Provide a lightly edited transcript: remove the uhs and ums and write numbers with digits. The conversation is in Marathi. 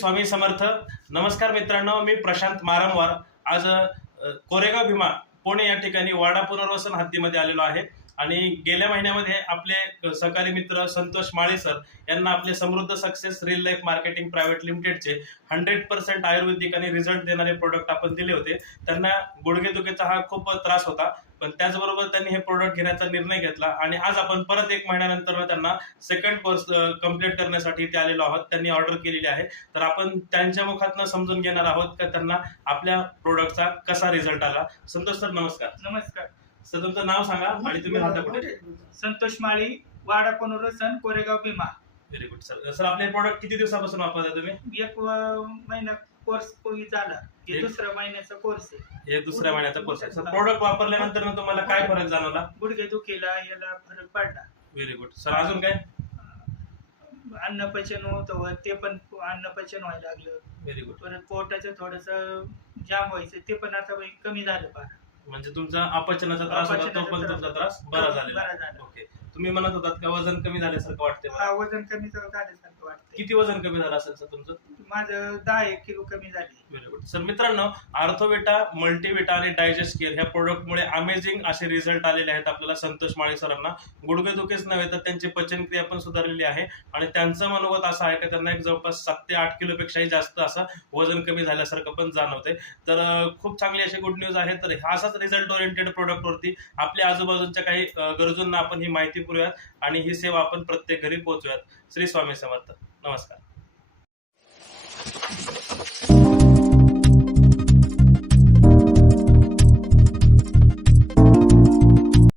स्वामी समर्थ. नमस्कार मित्रांनो, मी प्रशांत मारमवार. आज कोरेगाव भीमा पुणे या ठिकाणी वाडा पुनर्वसन हद्दीमध्ये आलेलो आहे आणि गेल्या महिन्यामध्ये आपले सहकारी मित्र संतोष माळे सर यांना आपले समृद्ध success real life marketing private लिमिटेडचे 100% आयुर्वेदिक आणि रिझल्ट देणारे प्रोडक्ट आपण दिले होते. त्यांना गुडघेदुखीचा हा खूप त्रास होता, पण त्याचबरोबर त्यांनी हे प्रोडक्ट घेण्याचा निर्णय घेतला आणि आज आपण परत 1 महिन्यानंतर त्यांना सेकंड कोर्स कंप्लीट करण्यासाठी इथे आलेलो आहोत. त्यांनी ऑर्डर केलेली आहे, तर आपण त्यांच्या मुखातनं समजून घेणार आहोत की त्यांना आपल्या प्रोडक्टचा कसा रिझल्ट आला. संतोष सर नमस्कार. नमस्कार सर, तुमचं नाव सांगा आणि तुम्ही राहता कुठे? संतोष माळी, वाडा पुनर्वसन, Koregaon Bhima. Very good sir. Sir, आपले प्रोडक्ट किती दिवसापासून वापरता तुम्ही? 1 महिना कोर्स पूर्वी झाला. हे दुसऱ्या महिन्याचा कोर्स आहे. हे दुसऱ्या महिन्याचा कोर्स आहे. सर, प्रोडक्ट वापरल्यानंतर तुम्हाला काय फरक जाणवला? गुडघे दुखीला याला फरक पडला. Very good sir. अजून काय? अन्नपचन होतं, ते पण अन्नपचन व्हायला लागलं. Very good. परत पोटाचं थोडस जाम व्हायचं, ते पण आता कमी झालं. फार म्हणजे तुमचा अपचनाचा त्रास होता, तो पण तुमचा त्रास बरा झालेला. बरा झाला. ओके. तुम्ही म्हणत होतात का वजन कमी झाल्यासारखं वाटते मला? हा, वजन कमी झाल्यासारखं वाटतं. किती वजन कमी झालं असेल सर तुमचं? माझं 10 किलो कमी झाले. Very good sir. मित्रांनो, आर्थोविटा, मल्टीविटा आणि डायजेस्ट केअर ह्या प्रोडक्टमुळे अमेझिंग असे रिझल्ट आलेले आहेत आपल्याला संतोष माळे सरांना. गुडघेदुखीच नव्हे तर त्यांची पचनक्रिया पण सुधारलेली आहे आणि त्यांचं मनोगत असं आहे की त्यांना एक जवळपास 7 ते 8 किलोपेक्षाही जास्त असं वजन कमी झाल्यासारखं पण जाणवते. तर खूप चांगली अशी गुड न्यूज आहे. तर असाच रिझल्ट ओरिएंटेड प्रोडक्टवरती आपल्या आजूबाजूच्या काही गरजूंना आपण ही माहिती पुरवूयात आणि ही सेवा आपण प्रत्येक घरी पोहोचूयात. श्री स्वामी समर्थ. नमस्कार.